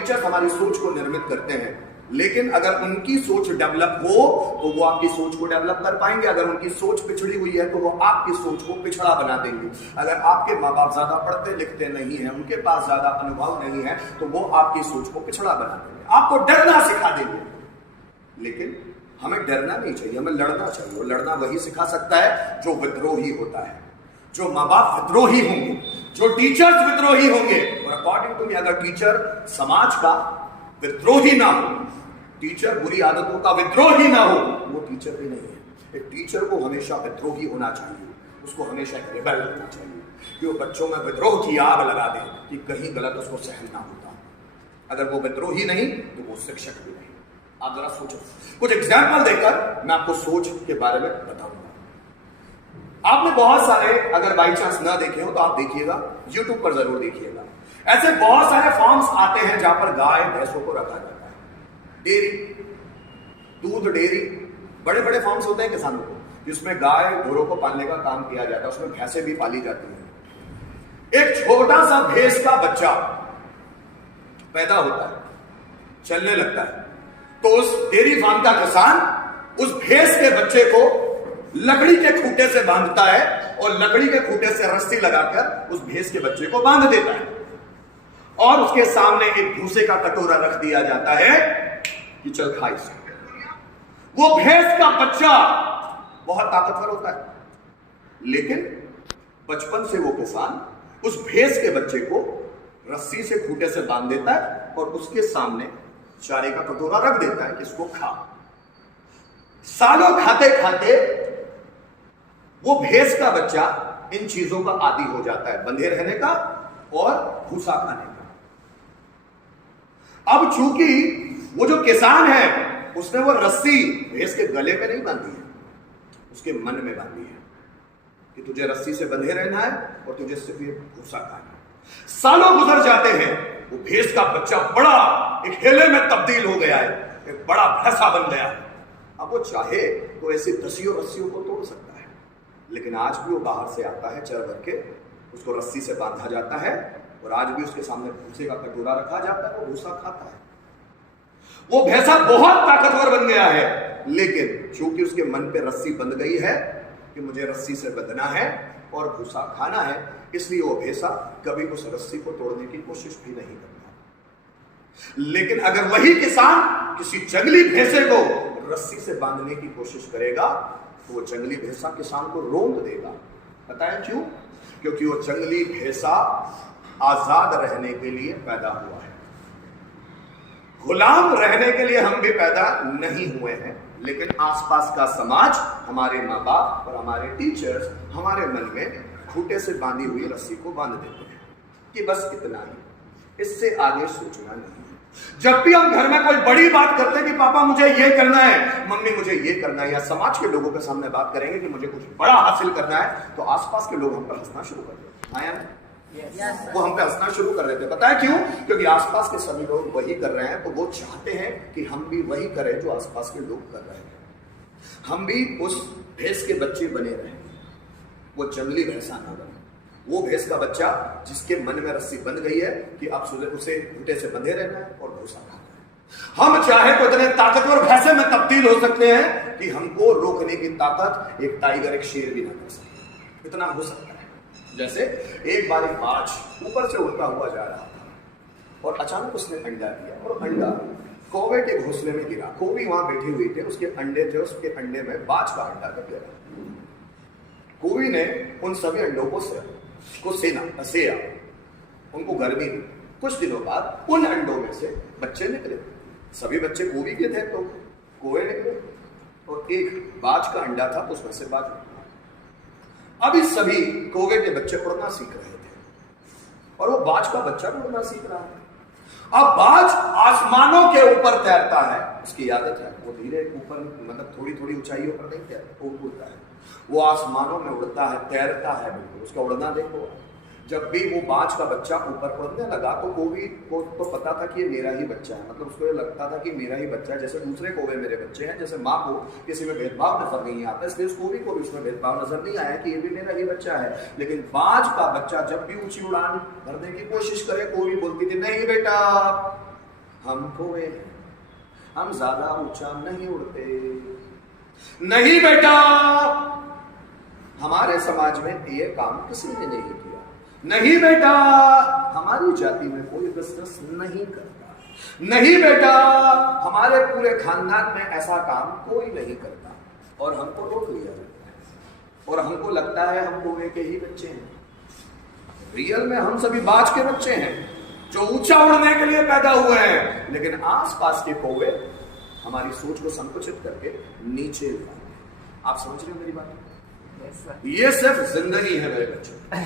Teachers हमारी सोच को निर्मित करते हैं, लेकिन अगर उनकी सोच डेवलप हो तो वो आपकी सोच को डेवलप कर पाएंगे। अगर उनकी सोच पिछड़ी हुई है तो वो आपकी सोच को पिछड़ा बना देंगे। अगर आपके माँ बाप ज्यादा पढ़ते लिखते नहीं है, उनके पास ज्यादा अनुभव नहीं है, तो वो आपकी सोच को पिछड़ा बना देंगे, आपको डरना सिखा देंगे। लेकिन हमें डरना नहीं चाहिए, हमें लड़ना चाहिए। और लड़ना वही सिखा सकता है जो विद्रोही होता है, जो माँ बाप विद्रोही होंगे, जो टीचर्स विद्रोही होंगे। और अकॉर्डिंग टू मी, अगर टीचर समाज का विद्रोही ना हो, टीचर बुरी आदतों का विद्रोही ना हो, वो टीचर भी नहीं है। एक टीचर को हमेशा विद्रोही होना चाहिए, उसको हमेशा एक रिबेल होना चाहिए कि वो बच्चों में विद्रोह की आग लगा दे कि कहीं गलत उसको सहन ना होता। अगर वो विद्रोही नहीं तो वो शिक्षक भी नहीं। आप जरा सोचो, कुछ एग्जाम्पल देकर मैं आपको सोच के बारे में बताऊंगा। आपने बहुत सारे, अगर बाई चांस ना देखे हो तो आप देखिएगा, यूट्यूब पर जरूर देखिएगा। ऐसे बहुत सारे फार्म्स आते हैं जहां पर गाय भैंसों को रखा जाता है। डेयरी, दूध डेयरी, बड़े बड़े फार्म्स होते हैं किसानों को, जिसमें गाय घोड़ों को पालने का काम किया जाता है, उसमें भैंसें भी पाली जाती हैं। एक छोटा सा भैंस का बच्चा पैदा होता है, चलने लगता है, तो उस डेयरी फार्म का किसान उस भैंस के बच्चे को लकड़ी के खूंटे से बांधता है और लकड़ी के खूंटे से रस्सी लगाकर उस भैंस के बच्चे को बांध देता है और उसके सामने एक भूसे का कटोरा रख दिया जाता है कि चल खा इसे। वो भैंस का बच्चा बहुत ताकतवर होता है, लेकिन बचपन से वो किसान उस भैंस के बच्चे को रस्सी से खूंटे से बांध देता है और उसके सामने चारे का कटोरा रख देता है कि इसको खा। सालों खाते खाते वो भैंस का बच्चा इन चीजों का आदी हो जाता है, बंधे रहने का और भूसा खाने का। अब चूंकि वो जो किसान है उसने वो रस्सी भैंस के गले में नहीं बांधी है, उसके मन में बांधी है कि तुझे रस्सी से बंधे रहना है और तुझे सिर्फ ये भूसा खाना है। सालों गुजर जाते हैं, वो भैंस का बच्चा बड़ा एक हेले में तब्दील हो गया है, एक बड़ा भैंसा बन गया है। अब वो चाहे तो ऐसी दसियों रस्सियों को तोड़ सकता है, लेकिन आज भी वो बाहर से आता है चर भर के, उसको रस्सी से बांधा जाता है और आज भी उसके सामने भूसे का कटोरा रखा जाता है, वो भूसा खाता है। वो भैंसा बहुत ताकतवर बन गया है, लेकिन चूंकि उसके मन पे रस्सी बंध गई है कि मुझे रस्सी से बंधना है और भूसा खाना है, इसलिए वो भैंसा कभी उस रस्सी को तोड़ने की कोशिश भी नहीं करता। लेकिन अगर वही किसान किसी जंगली भैंसे को रस्सी से बांधने की कोशिश करेगा तो वो जंगली भैंसा किसान को रोक देगा। पता है क्यों? क्योंकि वो जंगली भैंसा आजाद रहने के लिए पैदा हुआ है, गुलाम रहने के लिए हम भी पैदा नहीं हुए हैं। लेकिन आसपास का समाज, हमारे माँ बाप और हमारे टीचर्स हमारे मन में खूंटे से बांधी हुई रस्सी को बांध देते हैं कि बस इतना ही, इससे आगे सोचना नहीं है। जब भी हम घर में कोई बड़ी बात करते हैं कि पापा मुझे ये करना है, मम्मी मुझे ये करना है, या समाज के लोगों के सामने बात करेंगे कि मुझे कुछ बड़ा हासिल करना है, तो आसपास के लोग हम पर हंसना शुरू कर देते हैं। आया वो हम पे हंसना शुरू कर देते हैं। पता है क्यों? क्योंकि आसपास के सभी लोग वही कर रहे हैं, तो वो चाहते हैं कि हम भी वही करें जो आसपास के लोग कर रहे हैं, हम भी उस भैंस के बच्चे बने रहें, वो जंगली भैंसा ना बने। वो भैंस का बच्चा जिसके मन में रस्सी बंध गई है कि अब उसे खूंटे से बंधे रहना है और भूसा खाना है। हम चाहे तो इतने ताकतवर भैंसे में तब्दील हो सकते हैं कि हमको रोकने की ताकत एक टाइगर, एक शेर भी ना कर सके। इतना हो सकता है। जैसे एक बार एक बाज ऊपर से उड़ता हुआ जा रहा था और अचानक उसने अंडा दिया और अंडा कौवे के घोंसले में गिरा। कौवी वहां बैठी हुई थी, उसके अंडे थे, उसके अंडे में बाज का अंडा का गिरा। कौवी ने उन सभी अंडों को सेया, उनको गर्मी दी। कुछ दिनों बाद उन अंडों में से बच्चे निकले। सभी बच्चे कौवी के थे तो कौवे निकले और एक बाज का अंडा था, उसमें से बाज निकला। अभी सभी कौवे के बच्चे उड़ना सीख रहे थे और वो बाज का बच्चा भी उड़ना सीख रहा है। अब बाज आसमानों के ऊपर तैरता है, उसकी आदत है, वो धीरे ऊपर, मतलब थोड़ी थोड़ी ऊंचाइयों पर नहीं तैरता, वो उड़ता है, वो आसमानों में उड़ता है, तैरता है बिल्कुल। उसका उड़ना देखो। जब भी वो बाज का बच्चा ऊपर उड़ने लगा तो कौवी को तो पता था कि ये मेरा ही बच्चा है, मतलब उसको ये लगता था कि मेरा ही बच्चा है, जैसे दूसरे कौवे मेरे बच्चे हैं। जैसे माँ को किसी में भेदभाव नजर नहीं आता, इसलिए उस कौवी को भी उसमें भेदभाव नजर नहीं आया कि ये भी मेरा ही बच्चा है। लेकिन बाज का बच्चा जब भी ऊंची उड़ान भरने की कोशिश करे, कौवी बोलती थी नहीं बेटा हम कोए हैं, हम ज्यादा ऊंचा नहीं उड़ते। नहीं बेटा, हमारे समाज में ये काम किसी ने नहीं किया। नहीं बेटा, हमारी जाति में कोई बिजनेस नहीं करता। नहीं बेटा, हमारे पूरे खानदान में ऐसा काम कोई नहीं करता। और हमको रोक लिया जाता है और हमको लगता है हम कौवे के ही बच्चे हैं। रियल में हम सभी बाज के बच्चे हैं जो ऊंचा उड़ने के लिए पैदा हुए हैं, लेकिन आसपास के कौवे हमारी सोच को संकुचित करके नीचे लाए। आप समझ रहे हो मेरी बात? Yes, sir. ये सिर्फ जिंदगी है मेरे बच्चों।